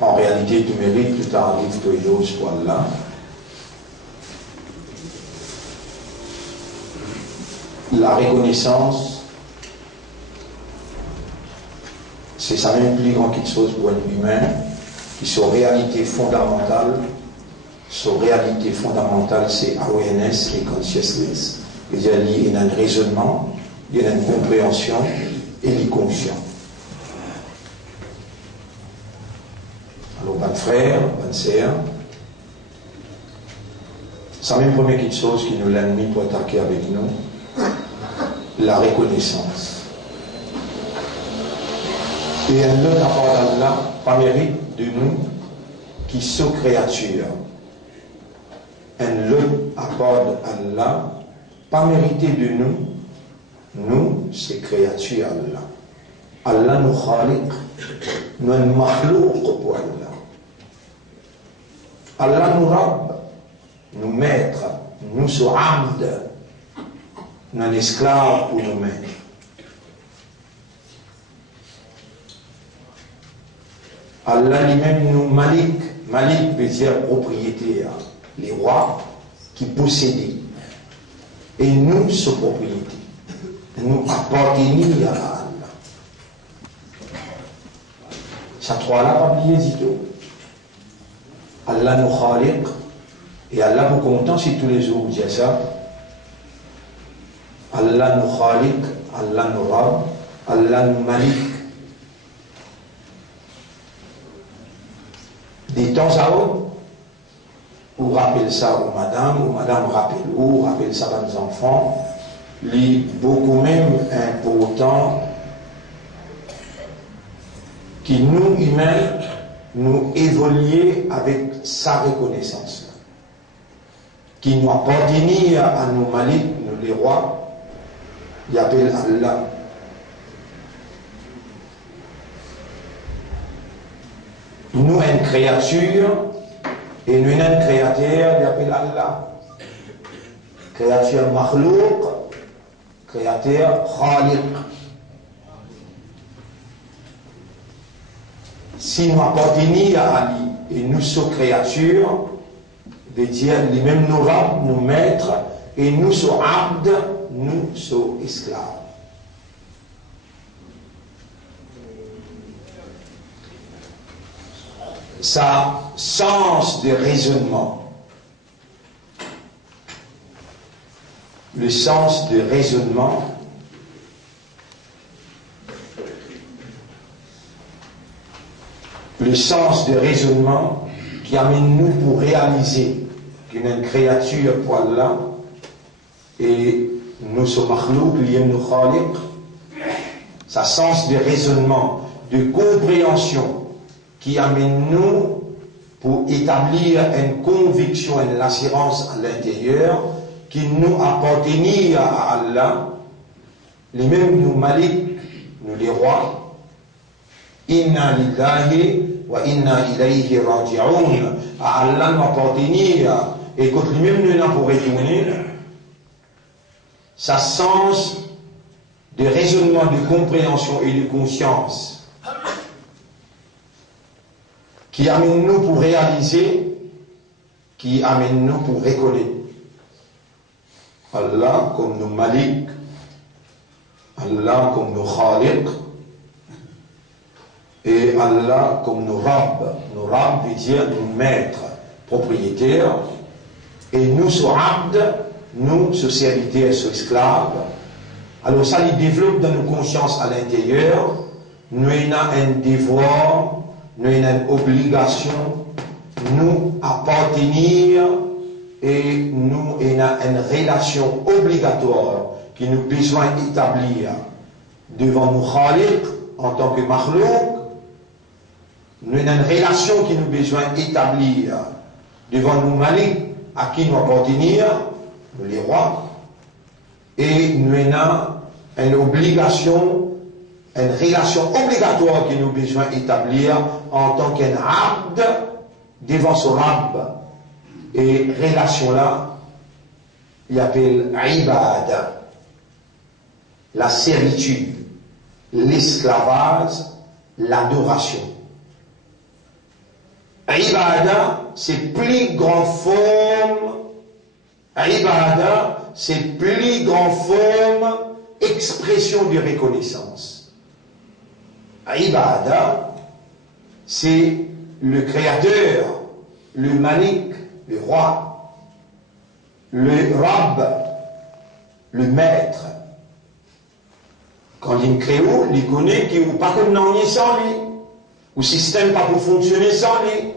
En réalité, tu mérites, tu t'arrives, tu es l'os pour Allah. La reconnaissance, c'est ça même plus grand quelque chose pour un humain, qui sont réalité fondamentale. Son réalité fondamentale, c'est awareness et consciousness. C'est-à-dire, il y a un raisonnement, il y a une compréhension et l'inconscient. Alors, bonne frère, bonne sœur, c'est même première petite chose qui nous l'a mis pour attaquer avec nous, la reconnaissance. Et un autre rapport d'Allah, pas mérite de nous qui sommes créatures. Un autre rapport d'Allah, pas mérité de nous, c'est créatures Allah. Allah nous khaliq, nous un makhlouq pour Allah. Allah nous rab, nous maître, nous sommes abd, nous un esclave pour nous maîtres. Allah lui-même nous malik, malik veut dire propriétaire, les rois qui possédaient. Et nous, sommes propriétés. Nous appartenons à Allah. Ça trois-là, pas oublier du tout. Allah nous khaliq. Et Allah vous content si tous les jours vous dites ça. Allah nous khaliq, Allah nous rab, Allah nous malik. Des temps à autre, ou rappelle ça aux madame rappelle ou rappelle ça à nos enfants, les beaucoup même important qui nous humains nous évoluer avec sa reconnaissance, qui nous appartenait à nos maliks, nous les rois, il appelle Allah. Nous une créature et nous un créateur, il appelle Allah. Créature makhlouq, créateur khaliq. Si nous appartenons à Ali et nous sommes créatures, veut dire les mêmes nous rab, nous maîtres, et nous sommes abd, nous sommes esclaves. Ça sens de raisonnement. Le sens de raisonnement qui amène nous pour réaliser qu'une une créature pour Allah et nous sommes makhlouq, nous khaliq. Ça sens de raisonnement, de compréhension qui amène nous pour établir une conviction, une assurance à l'intérieur qui nous appartenait à Allah, les mêmes nous malik, nous les rois, inna lillahi wa inna ilayhi raji'un, à Allah nous appartenait et quand les mêmes nous n'ont pour retourner, ça sens de raisonnement, de compréhension et de conscience qui amène nous pour réaliser, qui amène nous pour reconnaître Allah comme nos malik, Allah comme nos khaliq, et Allah comme nos rab. Nos rab veut dire nos maîtres, propriétaires, et nous sommes abd, nous sommes serviteurs, sommes esclaves. Alors ça, il développe dans nos consciences à l'intérieur, nous avons un devoir, nous avons une obligation, nous appartenir et nous avons une relation obligatoire qui nous besoin d'établir devant nos khaliq en tant que makhlouq. Nous avons une relation qui nous besoin d'établir devant nos malik à qui nous appartenir, nous les rois, et nous avons une obligation, une relation obligatoire qui nous besoin d'établir en tant qu'un abd devant son rab. Et relation là, il appelle ibad, la servitude, l'esclavage, l'adoration. Ibadah, c'est plus grande forme. Ibadah, c'est plus grande forme, expression de reconnaissance. Ibadah, c'est le créateur, le Malik, le roi, le Rab, le maître. Quand il crée, il connaît qu'il n'y a pas comme non sans lui, ou système pas pour fonctionner sans lui,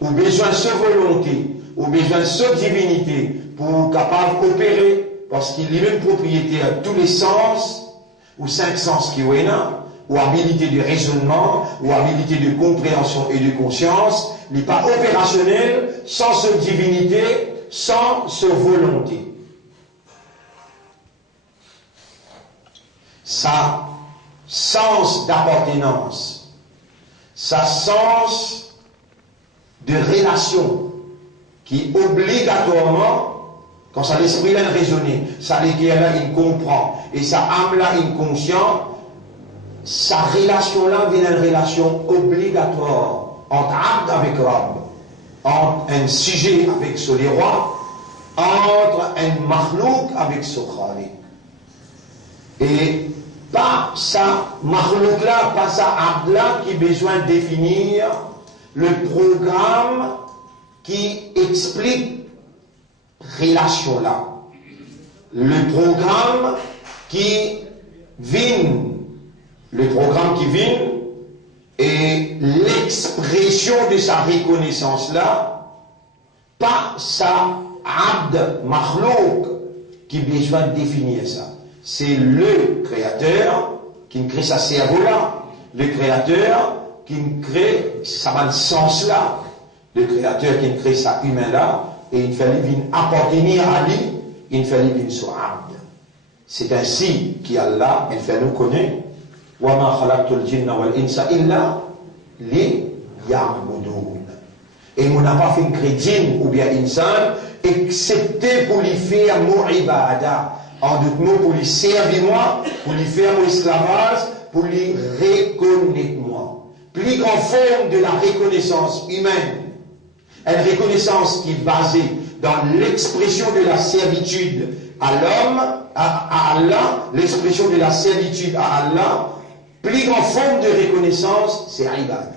ou besoin de sa volonté, ou besoin de sa divinité pour capable d'opérer, parce qu'il est même propriétaire à tous les sens, ou 5 sens qui est là, ou habilité de raisonnement, ou habilité de compréhension et de conscience, il n'est pas opérationnel sans sa divinité, sans sa volonté. Sa sens d'appartenance, sa sens de relation, qui obligatoirement, quand ça l'esprit là raisonner, ça l'éclair là il comprend, et sa âme là il conscient, sa relation là vient une relation obligatoire entre Abd avec Rab, entre un sujet avec son roi, entre un Mahlouk avec son Khalik. Et pas ça, Mahlouk là, pas ça, Abd là, qui a besoin de définir le programme qui explique relation là. Le programme qui vient, et l'expression de sa reconnaissance là, pas ça, Abd Mahlouk, qui a besoin de définir ça. C'est le créateur qui crée sa cerveau là, le créateur qui crée sa sens là, le créateur qui crée sa humain là, et il fallait appartenir à lui, il fallait soit abd. C'est ainsi qu'Allah, il fait nous connaître, wa ma khalaqtul jinna wal insa illa li ya'budun. Et on n'a pas fait créer djinn ou bien insan, excepté pour lui faire mon ibada. En d'autres mots, pour lui servir moi, pour lui faire mon esclavage, pour lui reconnaître moi. Plus grande forme de la reconnaissance humaine, une reconnaissance qui est basée dans l'expression de la servitude à l'homme, à Allah, l'expression de la servitude à Allah, plus grande forme de reconnaissance, c'est Ibadah.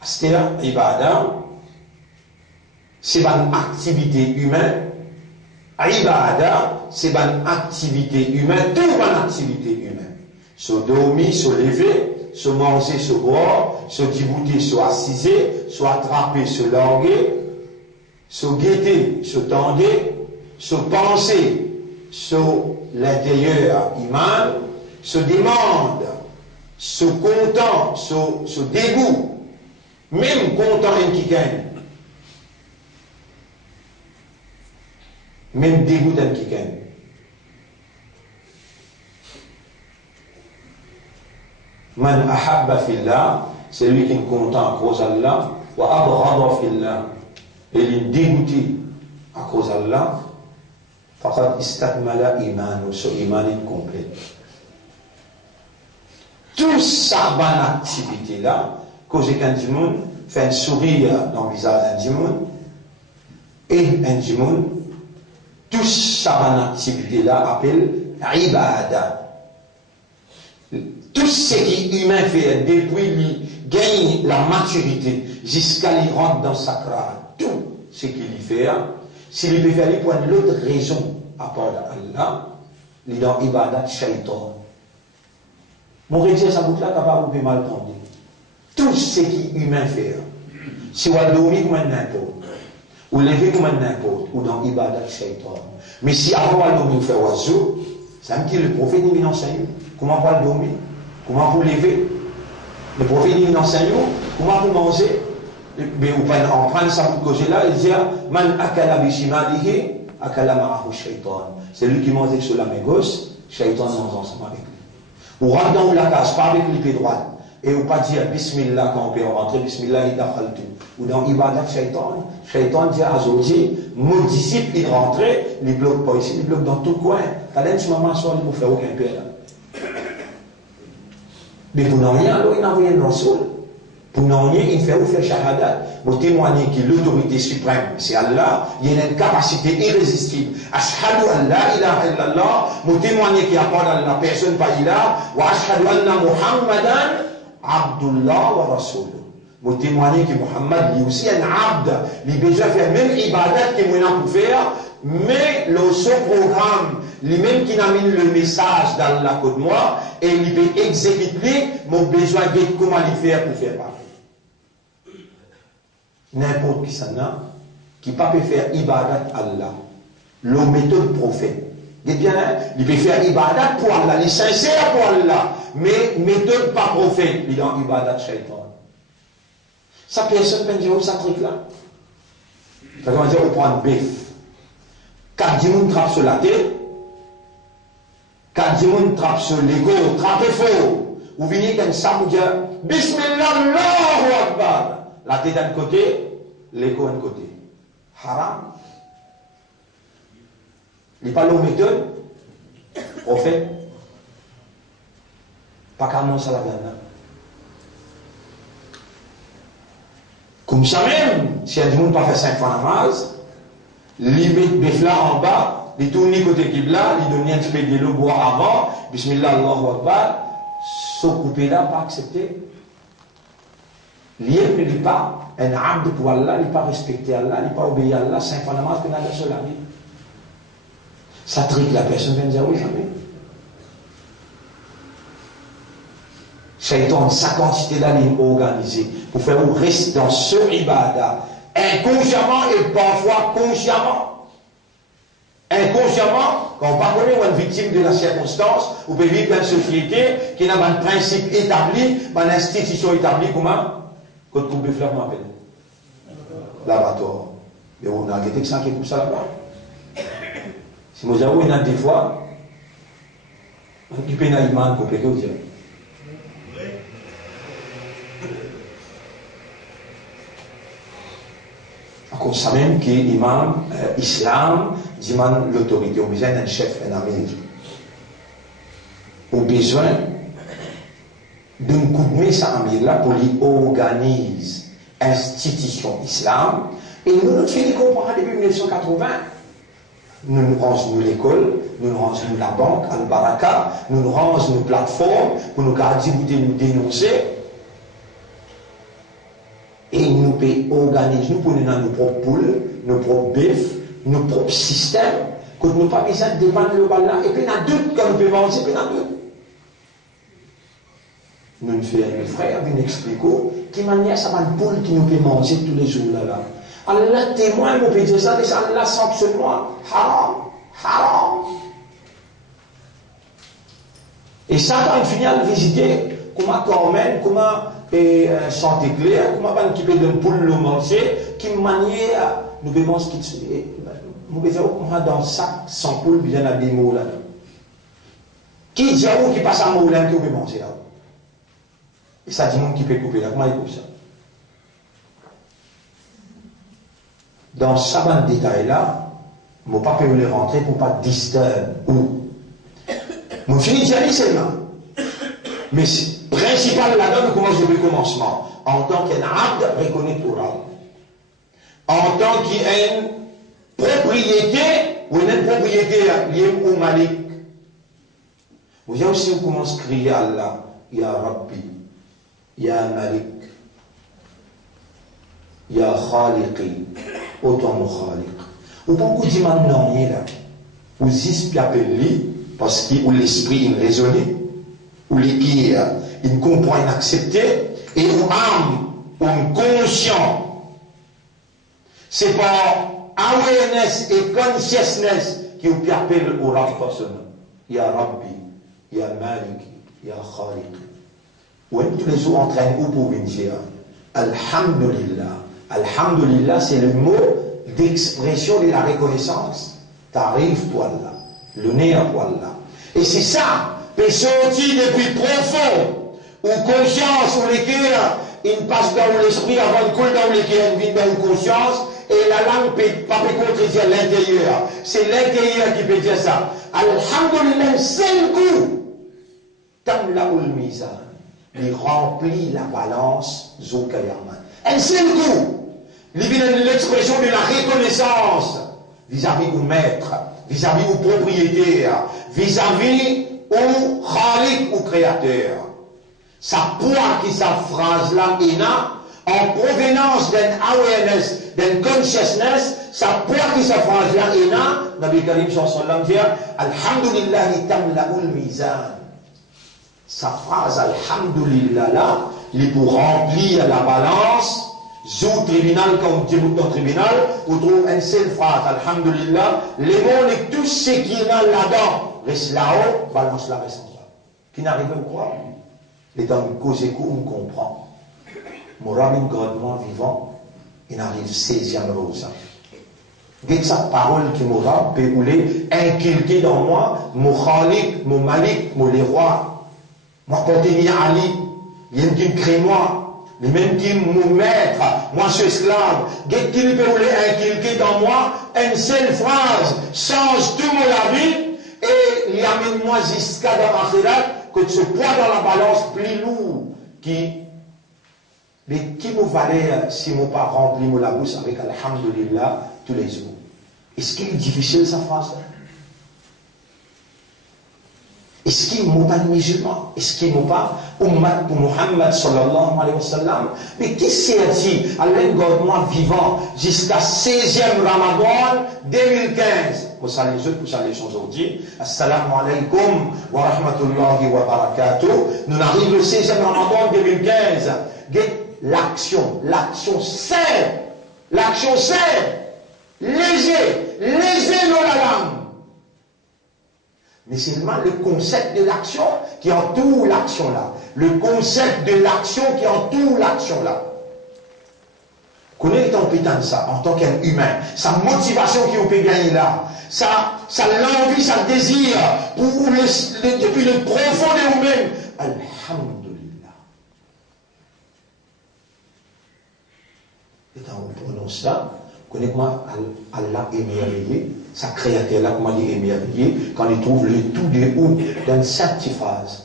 C'est-à-dire, Ibadah, c'est une activité humaine. Ibadah, c'est une activité humaine, toute une activité humaine. Se dormir, se lever, se manger, se boire, se débouter, se assiser, se attraper, se languer, se guetter, se tendre, se penser sur l'intérieur iman, se demande, se content, se dégoût, même content et qui gagne. Même dégoût d'un qui gagne. Man ahabba fillah, c'est lui qui est content à cause d'Allah, wa abghada fillah, et il est dégoûté à cause d'Allah, faqad istakmala imanu, ce iman est complet. Tout ça, bonne activité là, cause qu'un djimoun fait un sourire dans le visage d'un djimoun, et un djimoun, tout ça, bonne activité là, appelle ibadah. Tout ce qui humain fait depuis il gagne la maturité jusqu'à il rentre dans sa crâne, tout ce qu'il y fait, s'il peut faire pour une autre raison à part Allah, il est dans ibadat shaitan. Mon rédiger ça boucle là, capable de mal prendre. Tout ce qui humain fait, si on dormir comme n'importe, ou lever comme n'importe, ou dans ibadat shaitan. Mais si avant on dormir faire oiseau, ça me dit le prophète nous enseigne comment on va dormir. Comment vous lever? Le prophète il enseigne comment vous manger? Mais vous prenez ça pour causer là, il dit Man akala bishimalihi akala ma'ahu shaitan. C'est lui qui mange sur la main gauche, shaitan mange ensemble avec lui. Ou rentre dans la case, pas avec les pieds droits. Et vous pas dire Bismillah quand on peut rentrer, Bismillah il dakhal tout. Ou dans Ibadat shaitan, shaitan dit à Zodi, mon disciple il rentre, il bloque pas ici, il bloque dans tout le coin. Quand même, ce moment soir, il ne fait aucun père là. Mais vous n'avez rien, alors il n'a rien dans le sol. Pour nous, il fait où faire shahadat, pour témoigner que l'autorité suprême, c'est Allah, il y a une capacité irrésistible. Ashhadu an la ilaha illallah, pour témoigner qu'il n'y a pas d'Allah, personne pas ilah, wa ashhadu anna Muhammadan Abdullah wa Rasul. Pour témoigner que Muhammad, lui aussi un abd, il a besoin de faire même ibadat que nous pour faire, mais le seul programme, lui-même qui amène le message d'Allah contre moi, et il peut exécuter mon besoin de comment il faire pour faire pareil. N'importe qui ça n'a, qui ne peut pas faire ibadat Allah, le méthode prophète. Il peut faire ibadat pour Allah, il est sincère pour Allah, mais méthode pas prophète, il est en ibadat shaitan. Ça personne peut dire où ça truc là. Ça veut dire on prend un bœuf. Quand Dimoun trappe sur la tête, quand Dimoun trappe sur l'ego, trappe faux, ou venez comme ça, vous dites Bismillah, Allahu Akbar. La tête d'un côté, l'ego d'un côté. Haram. Il n'est pas l'homme méthode. Prophète. Pas comment ça la gagne. Comme ça même, si un monde pas fait 5 fois namaz, il met Befla en bas, il tourne côté Qibla, il donne un petit peu de l'eau bois avant, Bismillah, Allahu Akbar, ce coupé-là, pas accepté. L'IM ne dit pas, un abd pour Allah, il n'est pas respecté Allah, il n'est pas obéi à Allah, 5 fois namaz, que n'a la seule vie. Ça trique la personne vient dire oui, jamais. Shaitan, sa quantité-là, il est organisé pour faire ou reste dans ce ibadah, inconsciemment et parfois consciemment. Inconsciemment, quand on parle ou une victime de la circonstance, ou peut vivre dans une société qui n'a pas de principe établi, pas d'institution établie, comment? Quand on peut faire m'appelle l'abattoir. Mais on a arrêté que ça qui est comme ça là-bas. Si nous avons une des fois, on peut pas une image compliquée, vous direz. Encore ça même qui est l'imam islam, dit l'autorité, on a besoin d'un chef, un amir. On a besoin d'un coup de main, ça amir-là, pour lui organiser l'institution islam. Et nous, notre fini comprendre depuis 1980. Nous nous rangeons l'école, nous nous rangeons la banque, Al-Baraka, nous nous rangeons nos plateformes pour nous garder, nous dénoncer. Et nous pouvons organiser, nous pouvons dans nos propres poules, nos propres bœufs, nos propres systèmes, que nous n'avons pas besoin de dépendre le bal là. Et puis il y a d'autres quand nous pouvons manger, puis il y a d'autres. Nous nous faisons mes frères, nous expliquons de quelle manière ça va une poule qui nous peut manger tous les jours là. Allah témoin, vous pouvez dire ça, mais Allah sanctionne moi. Haram, haram. Et ça, quand on finit à le visiter, comment Cormen, comment santé claire, comment on peut donner poule le manger, qui manière, nous pouvons manger qui nous pouvons dans le sac sans poule, bien à des mots là. Qui dit à vous qui passe à mot là, qui peut manger là? Et ça dit monde qui peut couper là, comment il coupe ça? Dans ce savant détail-là, je ne vais pas les rentrer pour ne pas disturber. Je finis d'y aller seulement. Mais principal là-dedans, je commence depuis le commencement. En tant qu'un abd reconnu pour Allah. En tant qu'une propriété, ou une propriété liée au Malik. Vous voyez aussi, on commence à crier à Allah. Ya Rabbi, Ya Malik. Ya Khaliqi, autant de Khaliq. Ou pas beaucoup de maintenant, là. Ou zis piapelli, parce que l'esprit il raisonne, ou l'équipe il comprend, il accepte, et ou âme, ou conscient. C'est pas awareness et consciousness qui vous appelle au rab personnel. Ya Rabbi, Ya Malik, Ya Khaliq. Ou tous les jours entraînent où pour venir. Alhamdulillah. Alhamdulillah, c'est le mot d'expression de la reconnaissance. T'arrives toi là, le nez à toi là. Et c'est ça, peut sortir depuis profond, ou conscience, ou lesquels il passe dans l'esprit avant de couler dans lesquels il vient dans la conscience, et la langue ne peut pas contredire l'intérieur. C'est l'intérieur qui peut dire ça. Alhamdulillah, c'est le coup. Tam la oul mizan. il remplit la balance Zoukayarman. Un seul coup, l'expression de la reconnaissance vis-à-vis au maître, vis-à-vis au propriétaire, vis-à-vis au khalik, au créateur. Ça poids qui sa phrase-là en provenance d'un awareness, d'un consciousness, ça poids qui sa phrase-là Nabi Karim sallam dit Alhamdulillah tamla'ul mizan. Sa phrase Alhamdulillah là, il est pour remplir la balance. Zou tribunal comme Djibouti dans le tribunal, vous trouvez une seule phrase, Alhamdulillah, les mots et tout ce qu'il y a là-dedans, reste là-haut, balance la reste en bas. Qui n'arrive pas à croire, et dans une cause et coup, on comprend. Mon rabbin grandement vivant, il arrive 16e rosa. Dès que sa parole qui m'aura peut rouler, inculquer dans moi, mon khalik, mon malik, mon les rois. Moi, quand il y a Ali, il y a qui me crée moi. Les mêmes qui me maître, moi je suis esclave. Dès qu'il peut rouler inculquer dans moi, une seule phrase change tout mon vie et il amène moi jusqu'à dans l'akhirat que ce poids dans la balance plus lourd mais qui me valait si mon pas rempli mon la bouche avec Alhamdulillah tous les jours. Est-ce qu'il est difficile sa phrase-là? Est-ce qu'il n'est pas musulman? Est-ce qu'il n'est pas Ummat pour Muhammad sallallahu alayhi wa sallam? Mais qui s'est dit, Allah garde-moi vivant jusqu'à 16e Ramadan 2015? Pour ça les autres, pour ça les gens aujourd'hui. Assalamu alaikum wa rahmatullahi wa barakatuh. Nous arrivons au 16e Ramadan 2015. L'action simple, léger dans la langue. Mais c'est seulement le concept de l'action qui entoure l'action là. Le concept de l'action qui entoure l'action là. Connaître en pétant ça, en tant qu'humain, sa motivation qui on peut gagner là, sa l'envie, sa désir, depuis le profond de nous-mêmes. Alhamdulillah. Et quand on prononce ça, connais-moi, Allah est merveilleux, sa créature là, comment il est merveilleux, quand il trouve le tout de haut dans cette petite phrase.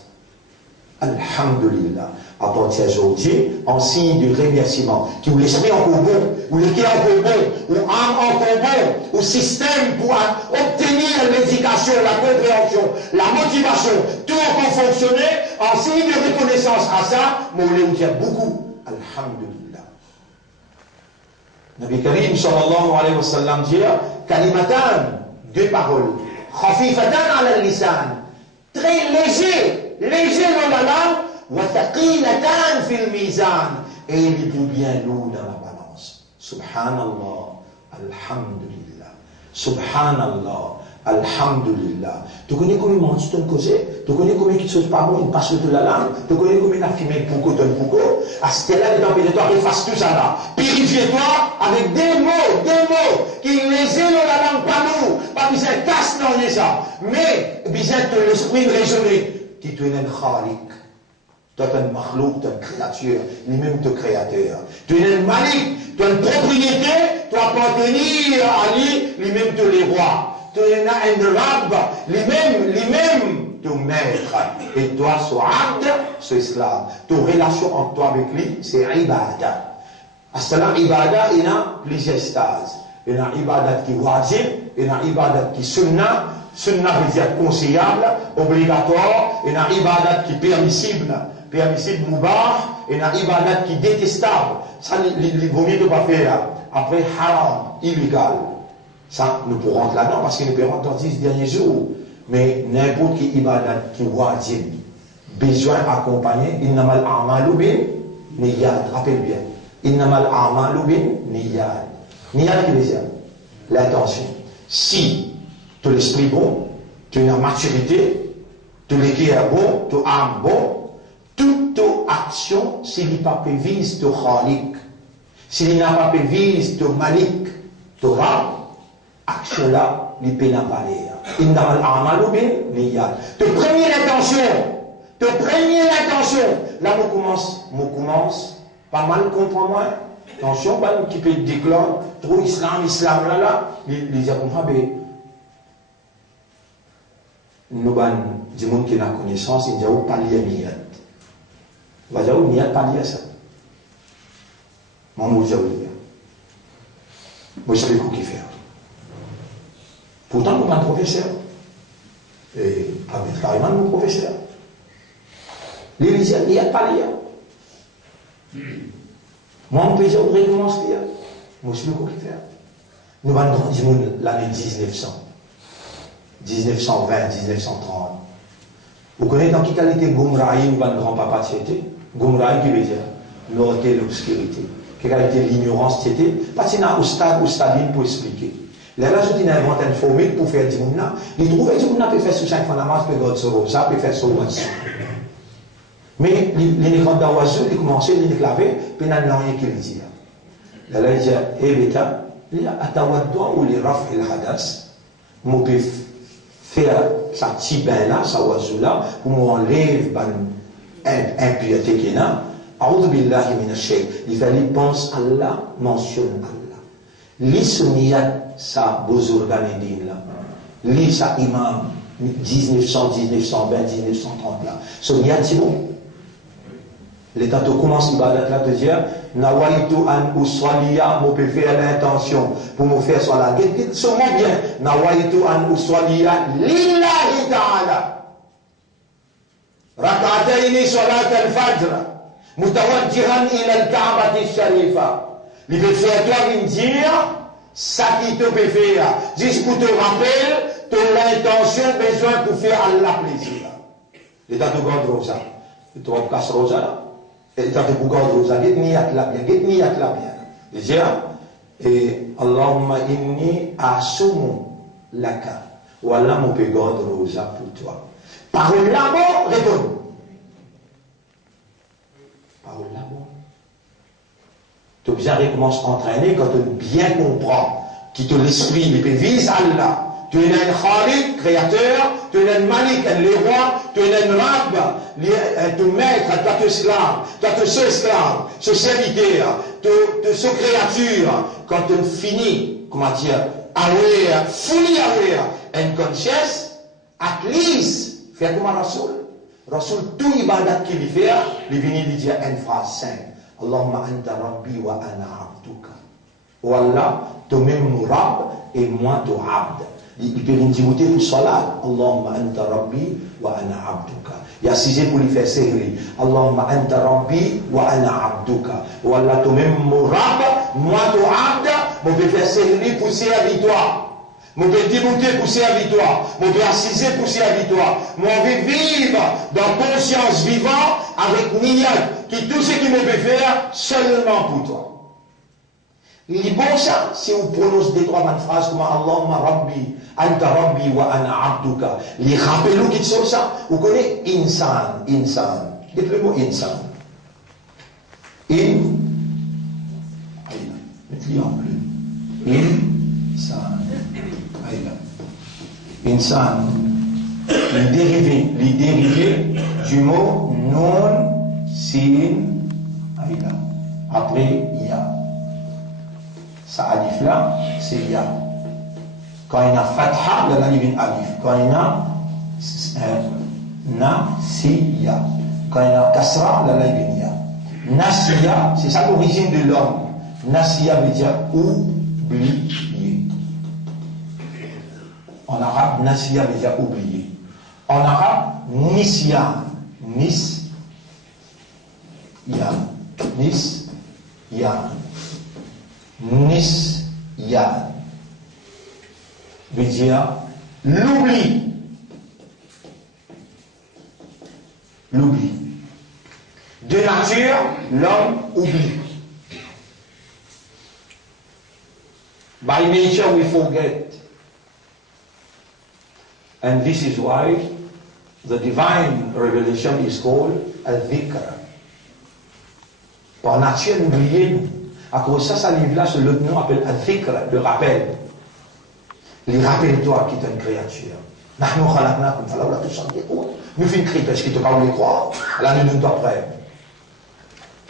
Alhamdulillah. À partir d'aujourd'hui, en signe de remerciement, qui ou l'esprit encore bon, ou le cœur encore bon, ou âme encore bon, ou système pour obtenir l'éducation, la compréhension, la motivation, tout encore fonctionner, en signe de reconnaissance à ça, mais on le dire beaucoup. Alhamdulillah. Nabi Karim sallallahu alayhi wa sallam dit kalimatan, deux paroles, khafifatan ala lisan, très léger dans la langue, wa thaqilatan fil mizan, et il est bien lourd dans la balance. Subhanallah, alhamdulillah, subhanallah, alhamdulillah. Tu connais combien de mentis tu causé? Tu connais combien de choses pas bon, il passe de la langue? Tu connais combien de fumée pour que tu à ce là de toi, efface tout ça là. Purifie-toi avec des mots qui les dans la langue, pas nous, pas besoin de casse dans ça, mais besoin de l'esprit de raisonner. Qui tu es un khalik, toi tu es un makhlouk, tu es une créature, lui-même tu es créateur. Tu es un malik, tu es une propriété, tu appartenir à lui-même tu es les rois. Tu es un rab, lui-même tu es maître. Et toi, sois abd, sois esclave. Ta relation entre toi avec lui, c'est ibadah. À cela, ibadah, il y a plusieurs stades. Il y a ibadah qui est wajib, il y a ibadah qui est sunnah. Sunnah veut dire conseillable, obligatoire, et une ibadat qui est permissible moubah, et une ibadat qui est détestable. Ça, il vaut mieux de ne pas faire. Après, haram, illégal. Ça, nous pourrons rentrer là-dedans parce que nous pourrons rentrer dans 10 derniers jours. Mais n'importe quelle ibadat qui est wajib, besoin accompagné, innamal a'malu bin niyad. Rappelle bien. Innamal a'malu bin niyad. Niyad qui veut dire l'intention. Si tu as l'esprit bon, tu as la maturité, tu as le cœur bon, tu as l'âme bon, toute action, s'il n'a pas vise ton khalik, s'il n'a pas vise ton malik, ton rab, action là, il peut n'a pas l'air. Innamal a'malu bin niyad. Ta première intention, là, on commence, pas mal comprends-moi, attention, qui peut déclarer, trop islam, là, les accompagnent. Nous avons des gens qui ont la connaissance, ils ont pas lié. On va dire, il n'y a pas lié à ça. Moi, je vais dire. Moi, je sais quoi qu'il fait. Pourtant, nous sommes professeurs. Et pas carrément nos professeurs. L'Église, il n'y a pas lié. Moi, on peut dire, on recommence lié. Moi, je sais quoi qu'il fait. Nous avons grandi l'année 1900. 1920, 1930. Vous connaissez dans quelle qualité Goumraï, ou notre grand-papa c'était? Goumraï qui veut dire l'autorité, l'obscurité. Quelle qualité l'ignorance c'était? Parce qu'il y a un stade ou stadine pour expliquer. Là, je dis, il invente une formule pour faire du monde. Il trouve que du monde peut faire sous 5 fondaments, peut faire sur ça, peut faire sur ça. Mais les grands d'oiseaux, ils commençaient, ils clavaient, puis il n'y a rien qui le dit. Là, il dit, eh bêta, il y a Atawadwa ou les raf et le hadas, on peut faire sa petit bain là, sa oiseau là, pour m'enlever l'impureté qu'il y a. Il fallait penser à Allah, mentionne Allah. Lis suniyat sa bozurganedine là. Lis sa imam 1900, 1920, 1930 là. Suniyat c'est bon. L'État commence ibadat là te dire Nawaitu an uswaliya, je peux faire l'intention pour me faire sur la guette. C'est bien. Nawaitu an uswaliya lillahi ta'ala. Rak'ataini salat al-fajr. Mutawajjihan ila al-Ka'bati al-Sharifa. Il peut faire toi me dire ça qui te peut faire. Juste pour te rappeler, tu as l'intention, besoin pour faire Allah plaisir. L'État te garde rosa. Tu vas casser rosa là. L'État te garde rosa. Get niyat la bien. Get niyat la bien. Déjà, et Allahumma inni asumu laka. Wallah mon peut garde rosa pour toi. Parole là-bas, réponds. Parole là-bas. Tu bien recommence à entraîner quand tu bien comprends qui te l'esprit, il peut vise Allah. Tu es un Khalid, créateur, tu es un Malik, un roi, tu es un Rab, ton maître, tu es esclave, tu es ce esclave, ce serviteur, ce créature. Quand tu finis, comment dire, aware, fully aware, and conscious, at least, faire comme un Rasoul. Rasoul, tout ibadat qu'il fait, il vient lui dire une phrase simple. Allahumma anta rabbi wa ana abduka. Oh Allah, toi-même mon Rab et moi ton abd. Il peut une dire pour salat. Allahumma anta rabbi wa ana abduka. Il y a six pour lui faire servir. Allahumma anta rabbi wa ana abduka. Oh Allah, toi-même mon Rab, moi ton abd, je peux faire servir pour servir toi. Je peux débuter pour servir toi. Je peux assiser pour servir toi. Je vais vivre dans conscience vivante avec niyat. Qui tout ce qui me peut faire seulement pour toi. Il dit bon ça, si on prononce des trois phrases comme Allahumma Rabbi, Anta Rabbi wa ana abduka. Les rappelons qui sont ça, vous connaissez insan, insan. Dites le mot insan. Mettez-le en bleu. Insan. Insan. Les dérivés du mot non. Sin, aïda. Après, ya. Ça alif là, c'est ya. Quand il y a fatha, là, il y a alif. Quand il y a na, si, ya. Quand il y a kasra, là, il y a ya. Nasiya, c'est ça l'origine de l'homme. Nasiya veut dire oublier. En arabe, nasiya veut dire oublier. En arabe, nisyan. Ya, veut dire l'oubli. L'oubli. De nature, l'homme oublie. By nature, we forget. And this is why the divine revelation is called al-dhikr. Par nature, n'oubliez-nous. À cause de ça, ce livre-là, ce nom appelle al-dhikr, le rappel. Les rappelle-toi qui est une créature. Nous faisons une critique parce qu'il te parle de croire. Là, nous nous après.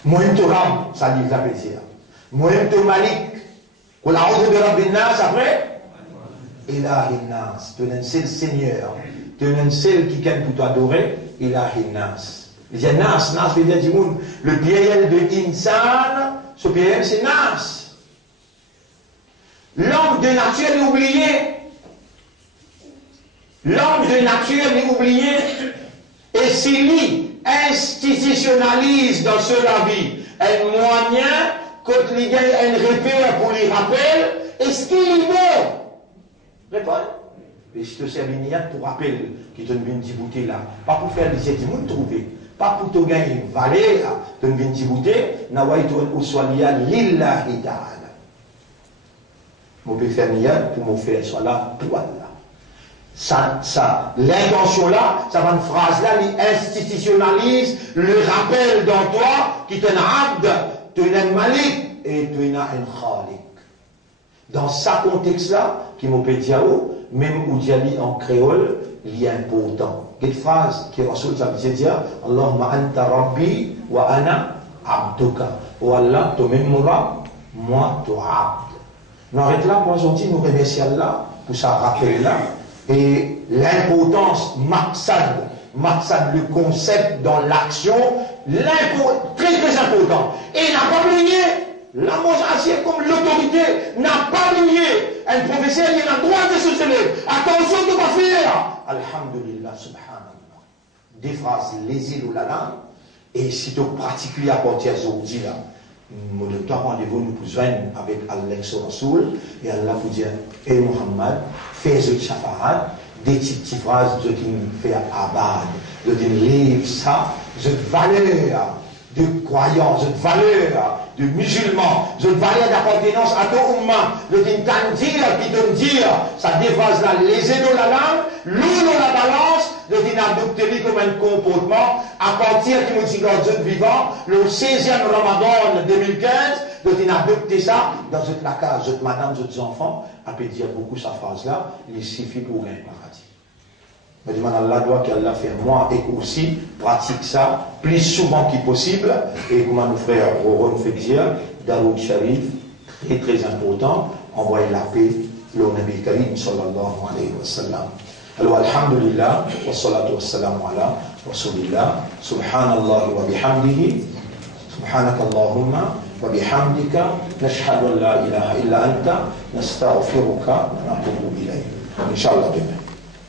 Moi, je te rame, ça livre la plaisir. Moi, je te malik. Qu'on a ordre de Rabbin Nas après. Ilahi Nas. Tu es un seul Seigneur. Tu es un seul qui vient pour t'adorer. Ilahi Nas. Il dit Nas, Nas veut dire du monde. Le PL de Insan, ce PL c'est Nas. L'homme de nature est oublié. L'homme de nature est oublié. Et s'il institutionnalise dans la vie un moyen, quand il y a un repère pour les rappels, est-ce qu'il est bon? Répondez. Mais je te sers pour rappel qui te vient d'y là. Pas pour faire des études trouver. Pas pour te gagner une valeur, te vient d'y bouter. Nawaï ou soit lié lillahi ta'ala. Je peux faire niat pour me faire soit là pour Allah. Ça, l'intention là, ça va une phrase là, il institutionnalise le rappel dans toi qui te abd, tu es un malik et tu es un khalik. Dans ce contexte là, qui m'a peut dire, même où tu as dit en créole, il est important. Quelle phrase qui Rasoul ça veut dire, Allahumma anta rabbi wa ana abduka. Oh Allah, tu même moi, moi tu abd. Nous arrêtons là pour aujourd'hui, nous remercions Allah pour ça rappel là. Et l'importance, maqsad, le concept dans l'action, très très important. Et il n'a pas oublié, la mosaïque comme l'autorité n'a pas oublié. Un professeur, il a le droit de se lever. Attention de ne pas faire. Alhamdulillah, subhanallah. Des phrases, les îles ou la langue, et si tu pratiques à partir d'aujourd'hui là, nous devons rendez-vous, nous pouvons avec Alex Rasoul, et Allah vous dire, et Muhammad, fais ce shafarat, des petites phrases de qui fait abad, de qui livre ça, de valeur de croyance, de valeur de musulman, de valeur d'appartenance à ton umma, de qui te dire, ça déphase là, les aides dans la langue, l'eau dans la balance, de qui adopter comme un comportement, à partir qui nous dit dans vivant, le 16e Ramadan 2015, de qui adopter ça dans la case, madame, d'autres enfants, à peut dire beaucoup sa phrase là, il suffit pour gagner le paradis. Je demande à Allah doit qu'Allah fait moi et aussi pratique ça plus souvent qu'il possible. Et comme nos frères Roron fait dire, Daroud Sharif est très important, envoyer la paix, le Nabi Karim sallallahu alayhi wa sallam. Alors, alhamdulillah, wa salatu wa salam ala rasulillah, subhanallah wa bihamdihi, subhanaka Allahumma wa bihamdika, nashhadu an la ilaha illa anta, nastaghfiruka wa natubu ilayk. Inch'Allah demain.